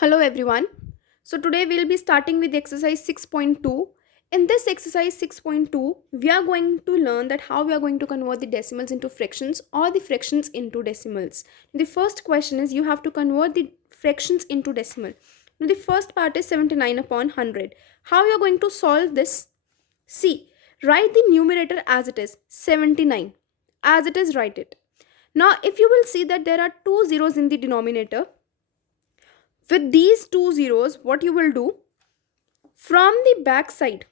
Hello everyone. So today we'll be starting with exercise 6.2. In this exercise 6.2, we are going to learn that how we are going to convert the decimals into fractions or the fractions into decimals. The first question is you have to convert the fractions into decimal. Now the first part is 79 upon 100. How you are going to solve this? See, write the numerator as it is 79. As it is, write it. Now if you will see that there are two zeros in the denominator, with these two zeros, what you will do, from the back side,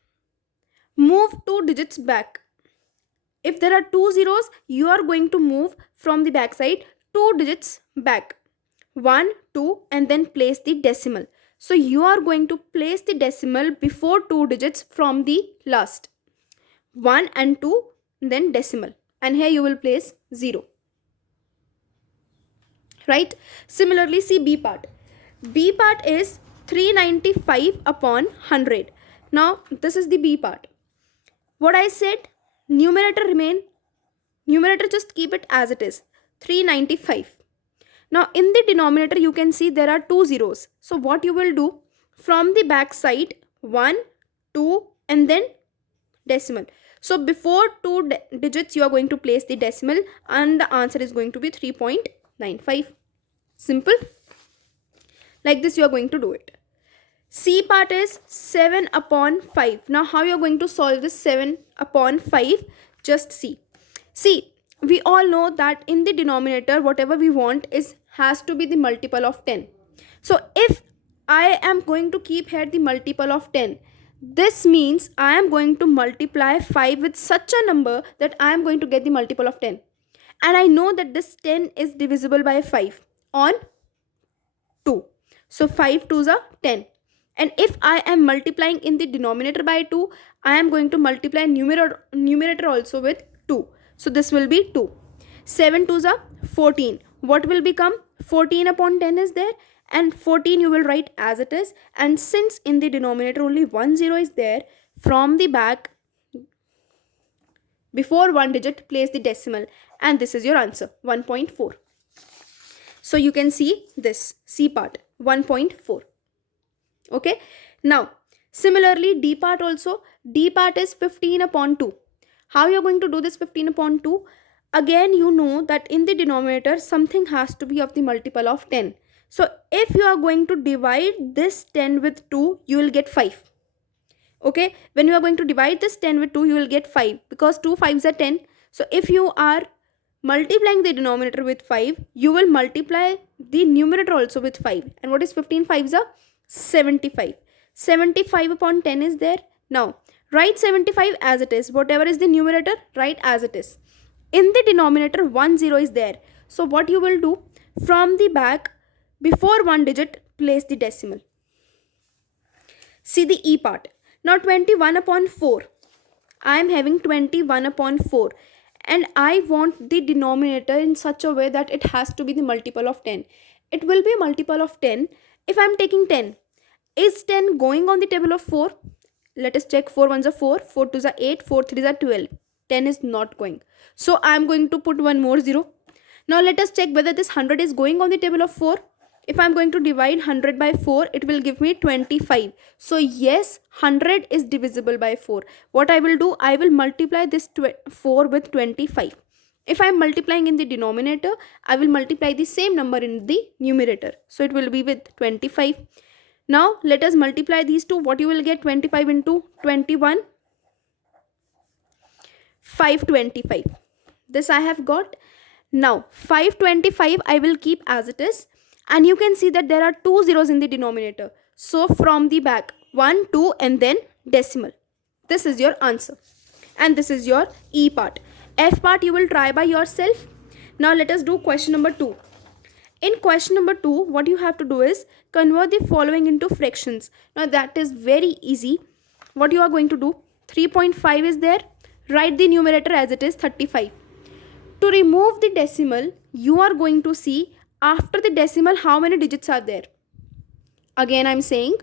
move two digits back. If there are two zeros, you are going to move from the back side two digits back. 1, 2, and then place the decimal. So you are going to place the decimal before two digits from the last. 1 and 2, then decimal. And here you will place 0. Right? Similarly, see B part. B part is 395 upon 100. Now, this is the B part. What I said, numerator just keep it as it is, 395. Now, in the denominator, you can see there are two zeros. So, what you will do, from the back side, 1, 2, and then decimal. So, before two digits, you are going to place the decimal, and the answer is going to be 3.95. Simple. Like this you are going to do it. C part is 7 upon 5. Now how you are going to solve this 7 upon 5? Just see. See, we all know that in the denominator whatever we want has to be the multiple of 10. So if I am going to keep here the multiple of 10, this means I am going to multiply 5 with such a number that I am going to get the multiple of 10. And I know that this 10 is divisible by 5 on 2. So 5 2s are 10. And if I am multiplying in the denominator by 2, I am going to multiply numerator also with 2. So this will be 2. 7 2s are 14. What will become? 14 upon 10 is there. And 14 you will write as it is. And since in the denominator only 1 0 is there, from the back, before one digit, place the decimal. And this is your answer, 1.4. So you can see this C part, 1.4. Okay. Now, similarly, D part also. D part is 15 upon 2. How you are going to do this 15 upon 2? Again, you know that in the denominator, something has to be of the multiple of 10. So, if you are going to divide this 10 with 2, you will get 5. Okay. When you are going to divide this 10 with 2, you will get 5. Because 2 5s are 10. So, if you are multiplying the denominator with 5, you will multiply the numerator also with 5. And what is 15 5s are? 75. 75 upon 10 is there. Now, write 75 as it is. Whatever is the numerator, write as it is. In the denominator, 1 0 is there. So, what you will do, from the back, before one digit, place the decimal. See the E part. Now, 21 upon 4. I am having 21 upon 4. And I want the denominator in such a way that it has to be the multiple of 10. It will be a multiple of 10 if I am taking 10. Is 10 going on the table of 4? Let us check. 4 1s are 4, 4 2s are 8, 4 3s are 12. 10 is not going. So I am going to put one more 0. Now let us check whether this 100 is going on the table of 4. If I am going to divide 100 by 4, it will give me 25. So yes, 100 is divisible by 4. What I will do, I will multiply this 4 with 25. If I am multiplying in the denominator, I will multiply the same number in the numerator. So it will be with 25. Now let us multiply these two. What you will get? 25 into 21. 525. This I have got. Now 525 I will keep as it is. And you can see that there are two zeros in the denominator. So from the back, 1, 2 and then decimal. This is your answer. And this is your E part. F part you will try by yourself. Now let us do question number 2. In question number 2, what you have to do is convert the following into fractions. Now that is very easy. What you are going to do, 3.5 is there. Write the numerator as it is, 35. To remove the decimal, you are going to see after the decimal how many digits are there. Again I am saying,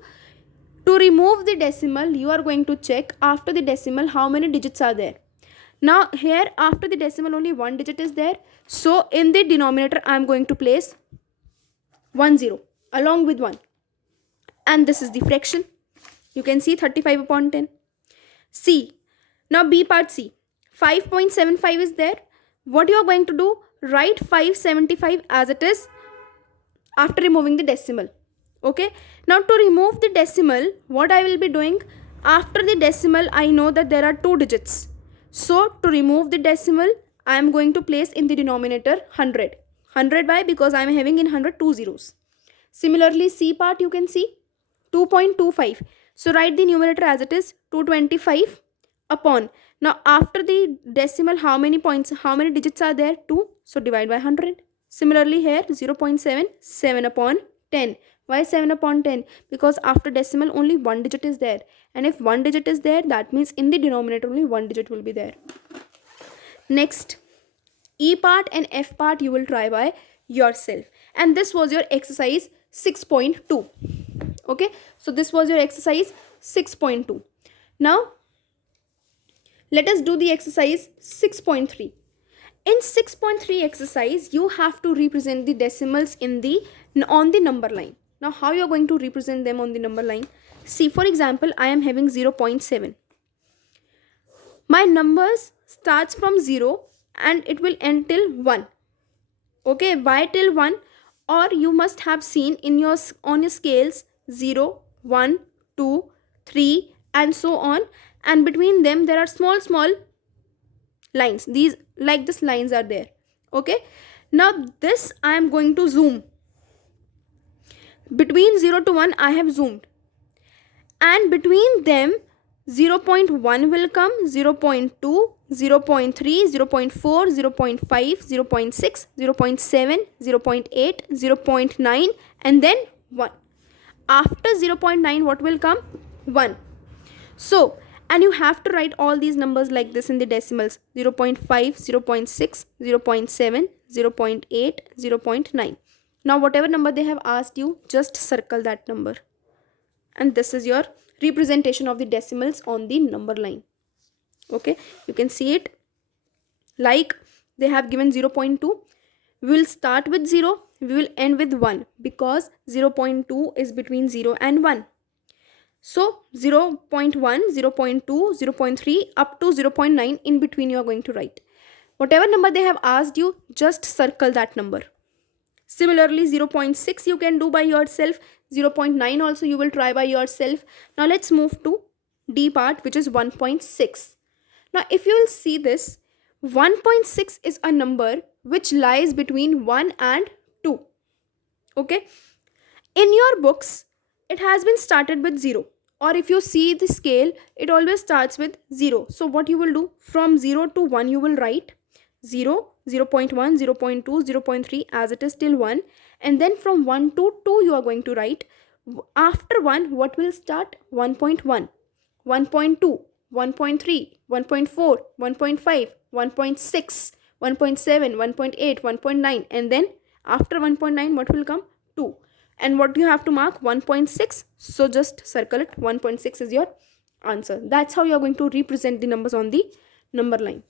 to remove the decimal, you are going to check after the decimal how many digits are there. Now here after the decimal only one digit is there. So in the denominator I am going to place 1 0 along with 1. and this is the fraction. You can see 35 upon 10. C. Now B part C. 5.75 is there. What you are going to do? Write 575 as it is after removing the decimal. Okay. Now to remove the decimal, what I will be doing? After the decimal, I know that there are 2 digits. So to remove the decimal, I am going to place in the denominator 100. 100 why? Because I am having in 100 2 zeros. Similarly, C part you can see 2.25. So write the numerator as it is 225 upon. Now after the decimal, how many digits are there? 2. So divide by 100. Similarly here 0.7, 7 upon 10. Why 7 upon 10? Because after decimal only one digit is there. And if one digit is there, that means in the denominator only one digit will be there. Next, E part and F part you will try by yourself. And this was your exercise 6.2. Okay, so this was your exercise 6.2. Now, let us do the exercise 6.3. In 6.3 exercise, you have to represent the decimals on the number line. Now, how you are going to represent them on the number line? See, for example, I am having 0.7. My numbers starts from 0 and it will end till 1. Okay, why till 1? Or you must have seen on your scales 0, 1, 2, 3 and so on, and between them there are small lines. These like this lines are there. Okay, now this I am going to zoom. Between 0 to 1 I have zoomed, and between them 0.1 will come, 0.2, 0.3, 0.4, 0.5, 0.6, 0.7, 0.8, 0.9 and then 1. After 0.9 what will come? 1. So, and you have to write all these numbers like this in the decimals: 0.5, 0.6, 0.7, 0.8, 0.9. Now whatever number they have asked you, just circle that number. And this is your representation of the decimals on the number line. Okay, you can see it like they have given 0.2. We will start with 0, we will end with 1 because 0.2 is between 0 and 1. So 0.1, 0.2, 0.3 up to 0.9 in between you are going to write. Whatever number they have asked you, just circle that number. Similarly, 0.6 you can do by yourself. 0.9 also you will try by yourself. Now let's move to D part, which is 1.6. Now if you will see this, 1.6 is a number which lies between 1 and 2. Okay. In your books, it has been started with 0. Or if you see the scale, it always starts with 0. So what you will do? From 0 to 1 you will write 0, 0.1, 0.2, 0.3 as it is till 1. And then from 1 to 2 you are going to write. After 1, what will start? 1.1, 1.2, 1.3, 1.4, 1.5, 1.6, 1.7, 1.8, 1.9. And then after 1.9, what will come? 2. And what you have to mark? 1.6. So just circle it. 1.6 is your answer. That's how you are going to represent the numbers on the number line.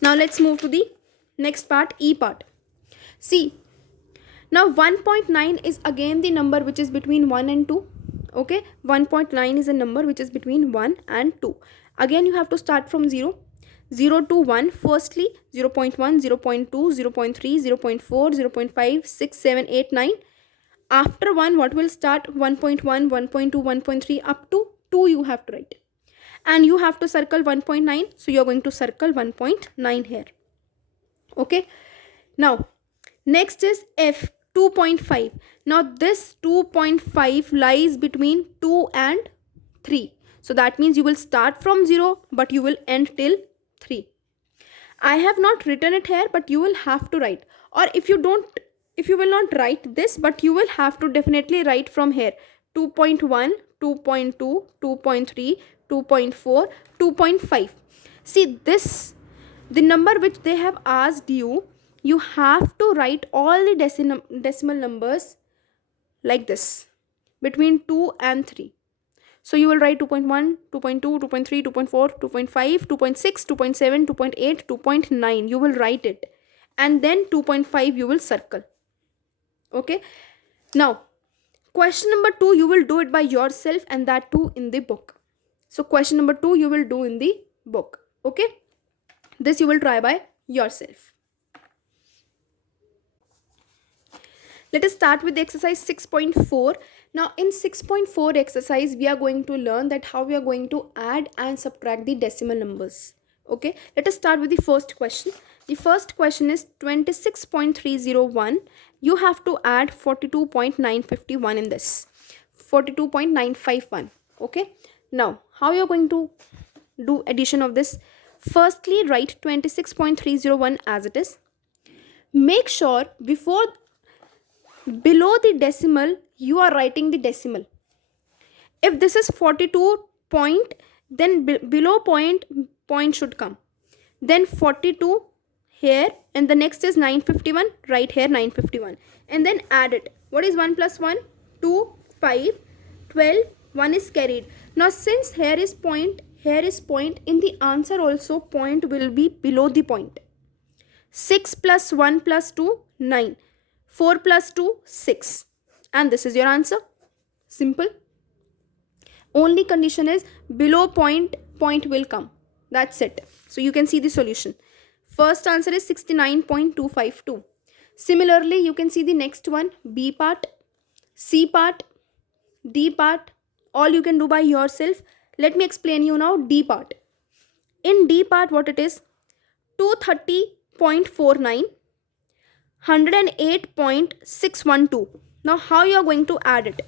Now let's move to the next part, E part. See, now 1.9 is again the number which is between 1 and 2. Okay, 1.9 is a number which is between 1 and 2. Again you have to start from 0. 0 to 1 firstly, 0.1, 0.2, 0.3, 0.4, 0.5, 6, 7, 8, 9. After 1, what will start? 1.1, 1.2, 1.3 up to 2 you have to write. And you have to circle 1.9. So you are going to circle 1.9 here. Okay. Now, next is F, 2.5. Now this 2.5 lies between 2 and 3. So that means you will start from 0, but you will end till 3. I have not written it here, but you will have to write. Or if you will not write this, but you will have to definitely write from here. 2.1, 2.2, 2.3, 2.4, 2.5. See this, the number which they have asked you, you have to write all the decimal numbers like this, between 2 and 3. So you will write 2.1, 2.2, 2.3, 2.4, 2.5, 2.6, 2.7, 2.8, 2.9. You will write it. And then 2.5 you will circle. Okay. Now, Question number 2, you will do it by yourself, and that too in the book. So question number 2 you will do in the book. Okay, this you will try by yourself. Let us start with the exercise 6.4. Now in 6.4 exercise, we are going to learn that how we are going to add and subtract the decimal numbers. Okay, let us start with the first question. The first question is 26.301. You have to add 42.951 in this. 42.951. Okay, now how you are going to do addition of this? Firstly, write 26.301 as it is. Make sure below the decimal you are writing the decimal. If this is 42 point, then below point should come. Then 42 here, and the next is 951, right here 951, and then add it. What is 1 plus 1? 2, 5, 12, 1 is carried. Now since here is point, here is point, in the answer also point will be below the point. 6 plus 1 plus 2, 9. 4 plus 2, 6. And this is your answer. Simple. Only condition is below point will come. That's it. So you can see the solution. First answer is 69.252. Similarly, you can see the next one. B part, C part, D part. All you can do by yourself. Let me explain you now D part. In D part, what it is? 230.49. 108.612. Now how you are going to add it?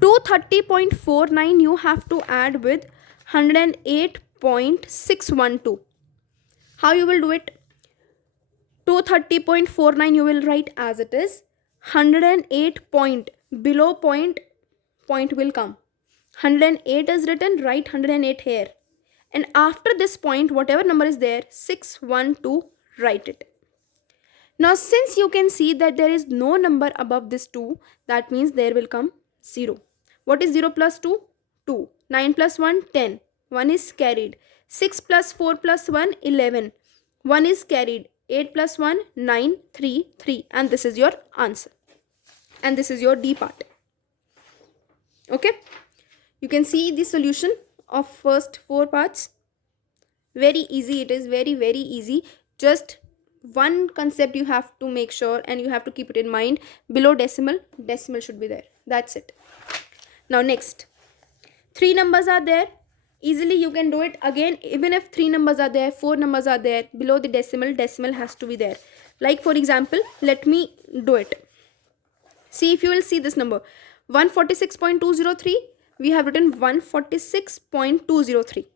230.49 you have to add with 108.612. How you will do it? 230.49 you will write as it is. 108 point, below point will come. 108 is written, write 108 here. And after this point, whatever number is there, 612, write it. Now since you can see that there is no number above this 2, that means there will come 0. What is 0 plus 2? 2. 9 plus 1, 10. 1 is carried. 6 plus 4 plus 1, 11. 1 is carried. 8 plus 1, 9, 3, 3. And this is your answer. And this is your D part. Okay. You can see the solution of first 4 parts. Very easy. It is very, very easy. Just one concept you have to make sure, and you have to keep it in mind. Below decimal should be there. That's it. Now next, 3 numbers are there. Easily you can do it. Again, even if 3 numbers are there, 4 numbers are there, below the decimal has to be there. Like for example, let me do it. See, if you will see this number 146.203, we have written 146.203.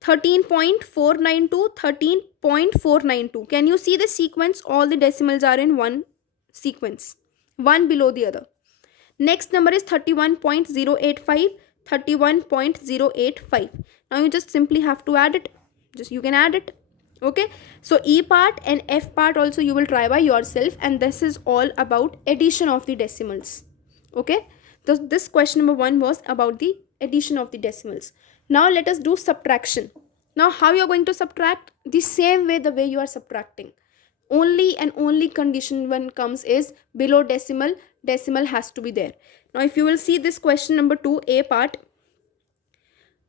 13.492, 13.492. Can you see the sequence? All the decimals are in one sequence, one below the other. Next number is 31.085, 31.085. Now you just simply have to add it. You can add it. Okay. So E part and F part also you will try by yourself, and this is all about addition of the decimals. Okay. So this question number 1 was about the addition of the decimals. Now let us do subtraction. Now how you are going to subtract? The same way, the way you are subtracting. Only and only condition when comes is below decimal has to be there. Now if you will see this question number 2, A part,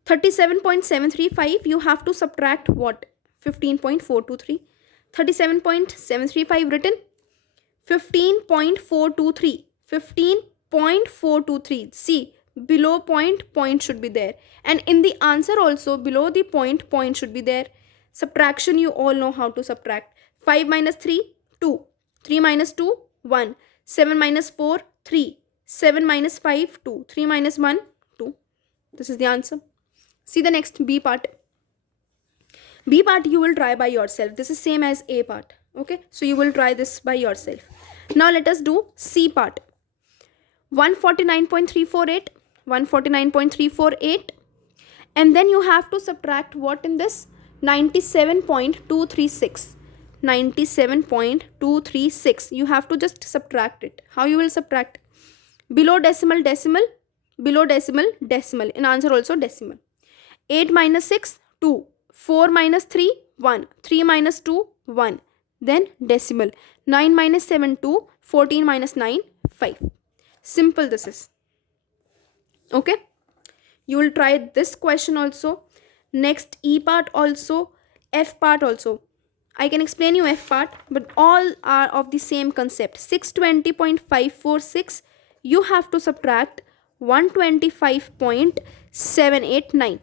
37.735, you have to subtract what? 15.423. 37.735 written, 15.423. 15.423. See, below point should be there, and in the answer also below the point should be there. Subtraction, you all know how to subtract. 5 minus 3, 2. 3 minus 2, 1. 7 minus 4, 3. 7 minus 5, 2. 3 minus 1, 2. This is the answer. See the next B part. B part you will try by yourself. This is same as A part. Okay, so you will try this by yourself. Now let us do C part. 149.348, 149.348, and then you have to subtract what in this? 97.236. 97.236. You have to just subtract it. How you will subtract? Below decimal, below decimal, in answer also decimal. 8 minus 6, 2. 4 minus 3, 1. 3 minus 2, 1. Then decimal. 9 minus 7, 2. 14 minus 9, 5. Simple this is. Okay. You will try this question also. Next E part also. F part also. I can explain you F part, but all are of the same concept. 620.546, you have to subtract 125.789.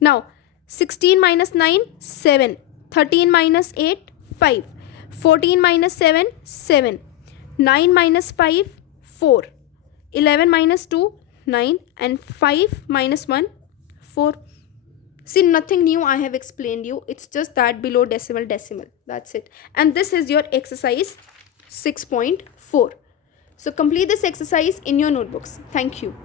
Now 16 minus 9, 7. 13 minus 8, 5. 14 minus 7, 7. 9 minus 5, 4. 11 minus 2, 9. And 5 minus 1, 4. See, nothing new I have explained you. It's just that below decimal. That's it. And this is your exercise 6.4. So complete this exercise in your notebooks. Thank you.